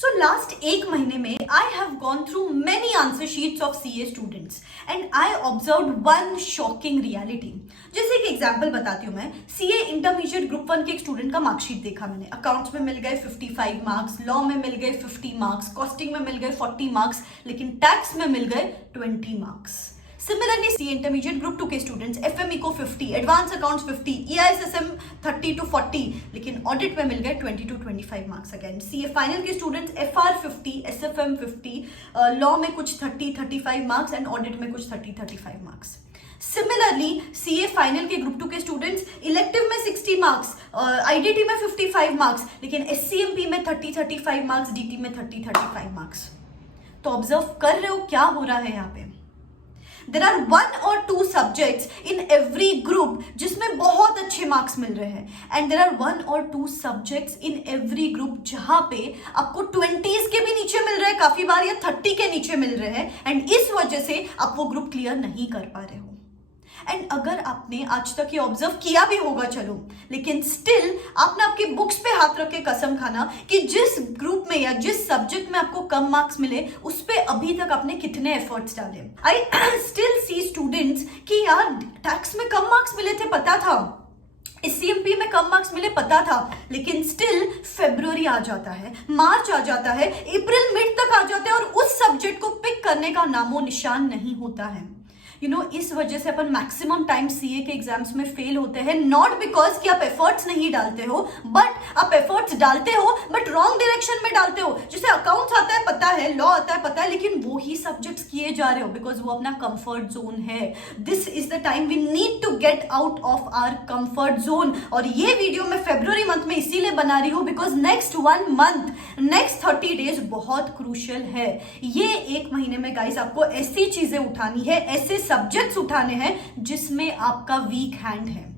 So last एक महीने में I have gone through many answer sheets of CA students and I observed one shocking reality. जैसे एक example बताती हूँ मैं, CA इंटरमीडिएट ग्रुप 1 के एक स्टूडेंट का मार्कशीट देखा मैंने. अकाउंट्स में मिल गए 55 मार्क्स, लॉ में मिल गए 50 मार्क्स, कॉस्टिंग में मिल गए 40 मार्क्स, लेकिन टैक्स में मिल गए 20 marks. Similarly, CA Intermediate Group 2 के students FM Eco 50, advance accounts 50, EISSM 30 to 40, लेकिन ऑडिट में मिल गए 20 to 25 marks. Again CA final के स्टूडेंट्स FR 50, SFM 50, लॉ में कुछ 30-35 मार्क्स एंड ऑडिट में कुछ 30-35 मार्क्स. सिमिलरली CA फाइनल के ग्रुप 2 के स्टूडेंट्स इलेक्टिव में 60 मार्क्स, IDT में 55 मार्क्स, लेकिन SCMP में 30-35 मार्क्स, DT में 30-35 मार्क्स. तो ऑब्जर्व कर रहे हो क्या हो रहा है यहाँ पे. There are 1 or 2 subjects in every group जिसमें बहुत अच्छे मार्क्स मिल रहे हैं, and there are 1 or 2 subjects in every group जहां पे आपको 20s के भी नीचे मिल रहे हैं काफी बार, या 30 के नीचे मिल रहे हैं, एंड इस वजह से आप वो ग्रुप क्लियर नहीं कर पा रहे हो. एंड अगर आपने आज तक ये ऑब्जर्व किया भी होगा चलो, लेकिन स्टिल आपने आपके बुक्स पे हाथ रख के कसम खाना कि जिस ग्रुप में या जिस सब्जेक्ट में आपको कम मार्क्स मिले उस पे अभी तक आपने कितने एफर्ट्स डाले. आई स्टिल सी स्टूडेंट्स कि यार टैक्स में कम मार्क्स मिले थे पता था, CMP में कम मार्क्स मिले पता था, लेकिन स्टिल फरवरी आ जाता है, मार्च आ जाता है, अप्रैल मिड तक आ जाता है और उस सब्जेक्ट को पिक करने का नामो निशान नहीं होता है. इस वजह से अपन मैक्सिमम टाइम CA के एग्जाम्स में फेल होते हैं. नॉट बिकॉज कि आप एफर्ट्स नहीं डालते हो, बट आप एफर्ट्स डालते हो बट रॉन्ग डायरेक्शन में डालते हो. जैसे अकाउंट्स आता है पता है, लॉ आता है पता है, लेकिन वो ही सब्जेक्ट्स किए जा रहे हो बिकॉज वो अपना कंफर्ट जोन है. This is the time we need to get out of our comfort zone. और ये वीडियो मैं फरवरी मंथ में इसीलिए बना रही हूँ because next 1 month, next 30 days बहुत क्रूशियल है. ये एक महीने में गाइस आपको ऐसी चीजें उठानी है, ऐसे सब्जेक्ट्स उठाने हैं जिसमें आपका वीक हैंड है.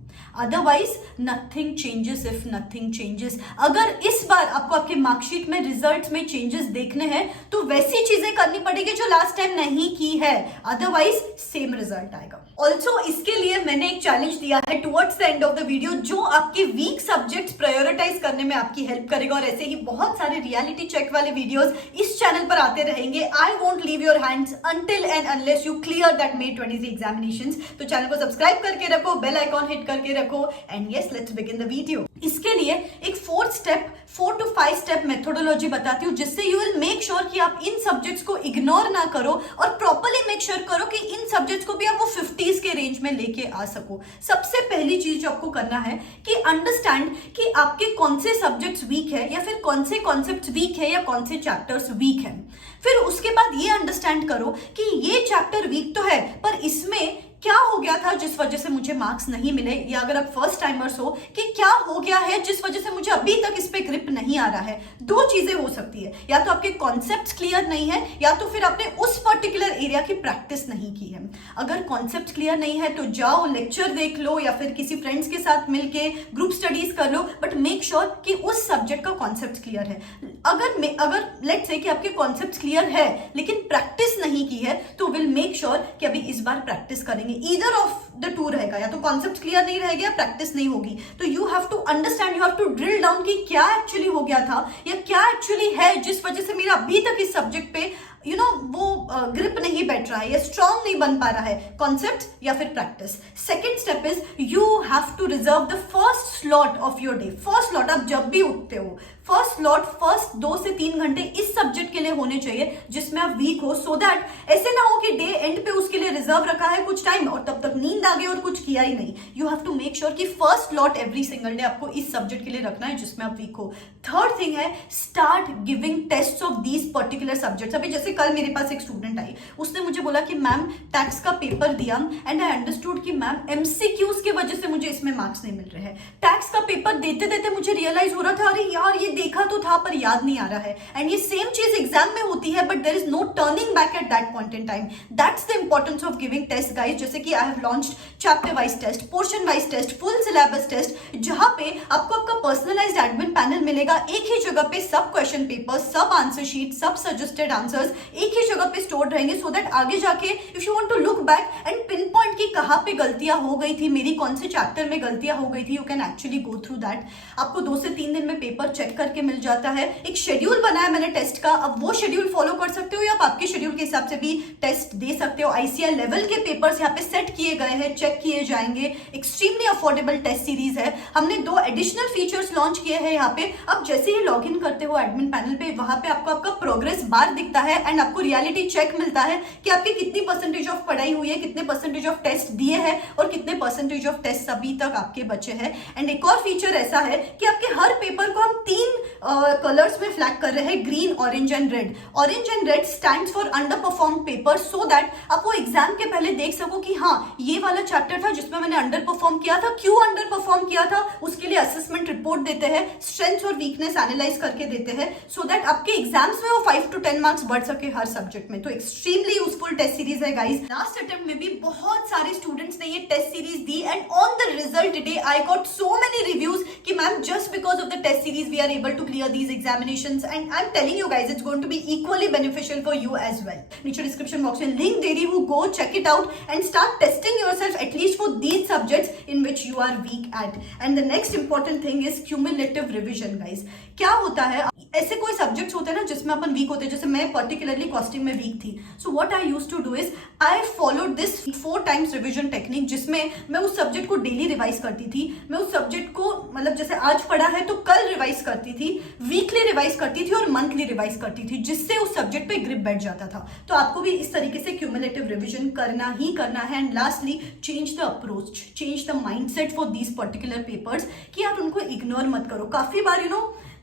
Otherwise nothing changes if nothing changes. अगर इस बार आपको आपके मार्कशीट में रिजल्ट्स में चेंजेस देखने हैं तो वैसी चीजें करनी पड़ेगी जो लास्ट टाइम नहीं की है, अदरवाइज सेम रिजल्ट आएगा. ऑल्सो इसके लिए मैंने एक चैलेंज दिया है towards the end of the video जो आपके वीक सब्जेक्ट्स प्रायोरिटाइज करने में आपकी हेल्प करेगा. और ऐसे ही बहुत सारे रियलिटी चेक वाले वीडियोस इस चैनल पर आते रहेंगे. I won't leave your hands until and unless you clear that May 20 examinations. तो चैनल को सब्सक्राइब करके रखो, बेल आइकॉन हिट करके रखो, and yes let's begin the video. इसके लिए एक 4 to 5 स्टेप मेथोडोलॉजी बताती हूँ जिससे यू विल मेक श्योर कि आप इन सब्जेक्ट्स को इग्नोर ना करो और प्रॉपर्ली मेक श्योर करो कि इन सब्जेक्ट्स को भी आप वो 50s के रेंज में लेके आ सको. सबसे पहली चीज जो आपको करना है कि अंडरस्टैंड कि आपके कौन से सब्जेक्ट्स वीक है, या फिर कौन से कॉन्सेप्ट्स वीक है, या कौन से चैप्टर्स वीक है. फिर उसके बाद ये अंडरस्टैंड करो कि ये चैप्टर वीक तो है पर इसमें क्या हो गया था जिस वजह से मुझे मार्क्स नहीं मिले, या अगर आप फर्स्ट टाइमर्स हो कि क्या हो गया है जिस वजह से मुझे अभी तक इस पे ग्रिप नहीं आ रहा है. 2 चीजें हो सकती है, या तो आपके कॉन्सेप्ट्स क्लियर नहीं है, या तो फिर आपने उस पर्टिकुलर एरिया की प्रैक्टिस नहीं की है. अगर कॉन्सेप्ट क्लियर नहीं है तो जाओ लेक्चर देख लो या फिर किसी फ्रेंड्स के साथ मिलके ग्रुप स्टडीज कर लो, बट मेक श्योर कि उस सब्जेक्ट का कॉन्सेप्ट क्लियर है. अगर लेट्स से कि आपके कॉन्सेप्ट क्लियर है लेकिन प्रैक्टिस नहीं की है तो विल मेक श्योर कि अभी इस बार प्रैक्टिस करेंगे. ईदर ऑफ द 2 रहेगा, या तो कॉन्सेप्ट क्लियर नहीं रहेगा या प्रैक्टिस नहीं होगी. तो you have to understand, you have to drill down कि क्या एक्चुअली हो गया था या क्या एक्चुअली है जिस वजह से मेरा अभी तक इस सब्जेक्ट पे वो ग्रिप नहीं बैठ रहा है या स्ट्रांग नहीं बन पा रहा है, कॉन्सेप्ट या फिर practice. Second step is you have to reserve the first slot of your day. First slot आप जब भी उठते हो, फर्स्ट स्लॉट फर्स्ट 2 से 3 घंटे इस सब्जेक्ट के लिए होने चाहिए जिसमें आप वीक हो, सो दैट ऐसे ना हो कि डे एंड पे उसके लिए रिजर्व रखा है कुछ टाइम और तब तक नींद आ गई और कुछ किया ही नहीं. You have to make sure कि first slot every single day आपको इस सब्जेक्ट के लिए रखना है जिसमें आप वीक हो. थर्ड थिंग है start giving test of these particular subjects. अभी जैसे कल मेरे पास एक स्टूडेंट आई, उसने मुझे बोला कि मैम टैक्स का पेपर दिया एंड आई अंडरस्टूड कि मैम MCQs की वजह से मुझे इसमें मार्क्स नहीं मिल रहे हैं. टैक्स का पेपर देते देते मुझे रियलाइज हो रहा था अरे यार ये देखा तो था पर याद नहीं आ रहा है. एंड ये सेम चीज एग्जाम में होती है but there is no turning back at that point in time. That's the importance of giving test guys. जैसे कि I have launched chapter wise test, portion wise test, full syllabus test, जहां पे आपको आपका personalised admin panel मिलेगा. एक ही जगह पे सब क्वेश्चन पेपर, सब आंसर शीट, सब सजेस्टेड आंसर्स एक ही जगह पे स्टोर्ड रहेंगे, सो दैट आगे जाके if you want to look back and pinpoint आपकी कहाँ पे गलतियां हो गई थी, मेरी कौन से चैप्टर में गलतियां हो गई थी, you can actually go through that. आपको 2 से 3 दिन में पेपर चेक करके मिल जाता है। एक शेड्यूल बनाया मैंने टेस्ट का, अब वो शेड्यूल फॉलो कर सकते हो या आप आपके शेड्यूल के हिसाब से भी टेस्ट दे सकते हो। आईसीआर लेवल के पेपर्स यहाँ पे सेट किए गए हैं, चेक किए जाएंगे। एक्सट्रीमली अफोर्डेबल टेस्ट सीरीज है। हमने 2 एडिशनल फीचर्स लॉन्च किए हैं यहाँ पे। अब जैसे ही लॉग इन करते हो एडमिन पैनल पे, वहां पे आपको आपका प्रोग्रेस बार दिखता है एंड आपको रियलिटी चेक मिलता है कि आपकी कितनी परसेंटेज ऑफ पढ़ाई हुई है, कितने परसेंटेज ऑफ टेस्ट दिए हैं और कितने परसेंटेज ऑफ टेस्ट अभी तक आपके बचे हैं। एंड एक और फीचर ऐसा है कि आपके हर पेपर को हम 3 कलर्स में फ्लैग कर रहे हैं, green, orange and red. Orange and red stands for under perform paper, so that आप वो एग्जाम के पहले देख सको कि हाँ ये वाला चैप्टर था जिसमें मैंने अंडर परफॉर्म किया था, क्यों अंडर परफॉर्म किया था, उसके लिए असेसमेंट रिपोर्ट देते हैं, स्ट्रेंथ और वीकनेस एनालाइज करके देते हैं, सो दैट आपके एग्जाम्स में वो 5 to 10 मार्क्स बढ़ सके हर सब्जेक्ट में। तो एक्सट्रीमली यूजफुल टेस्ट सीरीज है गाइस। लास्ट अटेम्प्ट में भी बहुत सारे स्टूडेंट्स ने ये टेस्ट सीरीज दी and on the result day I got so many reviews कि ma'am just because of the test series we are able to clear these examinations and I am telling you guys it's going to be equally beneficial for you as well. नीचे description box में link दे रही हूँ, go check it out and start testing yourself at least for these subjects in which you are weak at. And the next important thing is cumulative revision guys. क्या होता है, ऐसे कोई सब्जेक्ट्स होते हैं ना जिसमें अपन वीक होते हैं, जैसे मैं पर्टिकुलरली कॉस्टिंग में वीक थी। So what I used to do is I followed this 4 times revision technique, जिसमें मैं उस सब्जेक्ट को डेली रिवाइज करती थी। मैं उस सब्जेक्ट को मतलब जैसे आज पढ़ा है तो कल रिवाइज करती थी, वीकली रिवाइज करती थी और मंथली रिवाइज करती थी, जिससे उस सब्जेक्ट पे ग्रिप बैठ जाता था। तो आपको भी इस तरीके से क्यूमुलेटिव रिविजन करना ही करना है। And lastly, change the approach, change the mindset for these particular papers, कि आप उनको इग्नोर मत करो। काफी बार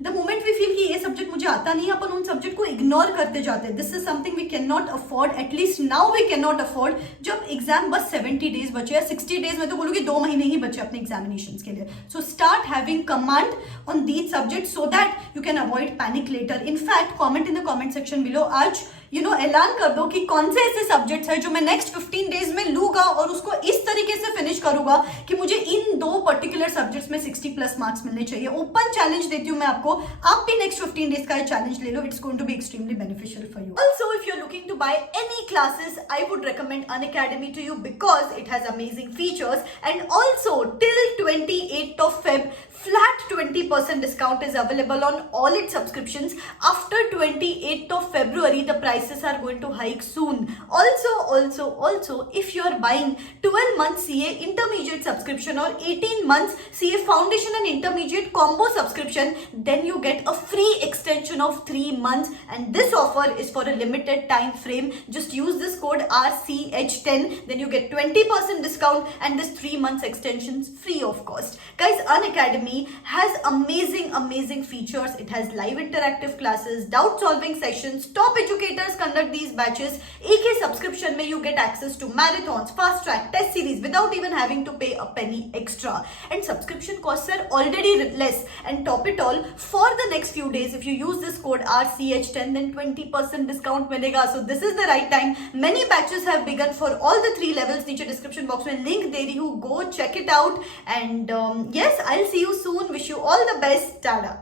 द मोमेंट वी फील कि ये सब्जेक्ट मुझे आता नहीं है, अपन उन सब्जेक्ट को इग्नोर करते जाते हैं। This is something we can not afford, at least now we can not afford. जब एग्जाम बस 70 डेज बचे या 60 डेज में तो बोलूँगी 2 महीने ही बचे अपने एग्जामिनेशन के लिए। So start having command on these subject so that you can avoid panic later. In fact comment in the comment section below आज ऐलान कर दो कि कौन से ऐसे सब्जेक्ट्स हैं जो मैं नेक्स्ट 15 डेज में लूंगा और उसको इस तरीके से फिनिश करूंगा कि मुझे इन 2 पर्टिकुलर सब्जेक्ट्स में 60 प्लस मार्क्स मिलने चाहिए। ओपन चैलेंज देती हूं मैं आपको, आप भी नेक्स्ट 15 डेज का चैलेंज ले लो। It's going to be extremely beneficial for you. Also if you are looking to buy any classes, I would recommend Unacademy to you because it has amazing features, and also till 28th of Feb, flat 20% discount is available on all its subscriptions. After 28th of February, the prices are going to hike soon. Also, if you are buying 12 months CA intermediate subscription or 18 months CA foundation and intermediate combo subscription, then you get a free extension of 3 months, and this offer is for a limited time frame. Just use this code RCH10, then you get 20% discount and this 3 months extensions free of cost. Guys, Unacademy has amazing features. It has live interactive classes, doubt solving sessions, top educators conduct these batches. एक ही subscription में you get access to marathons, fast track, test series without even having to pay a penny extra. And subscription costs are already less. And top it all, for the next few days, if you use this code RCH10, then 20% discount मिलेगा. So this is the right time. Many batches have begun for all the 3 levels. नीचे description box में link दे रही हूँ, go check it out. And yes, I'll see you soon. Wish you all the best. Tada.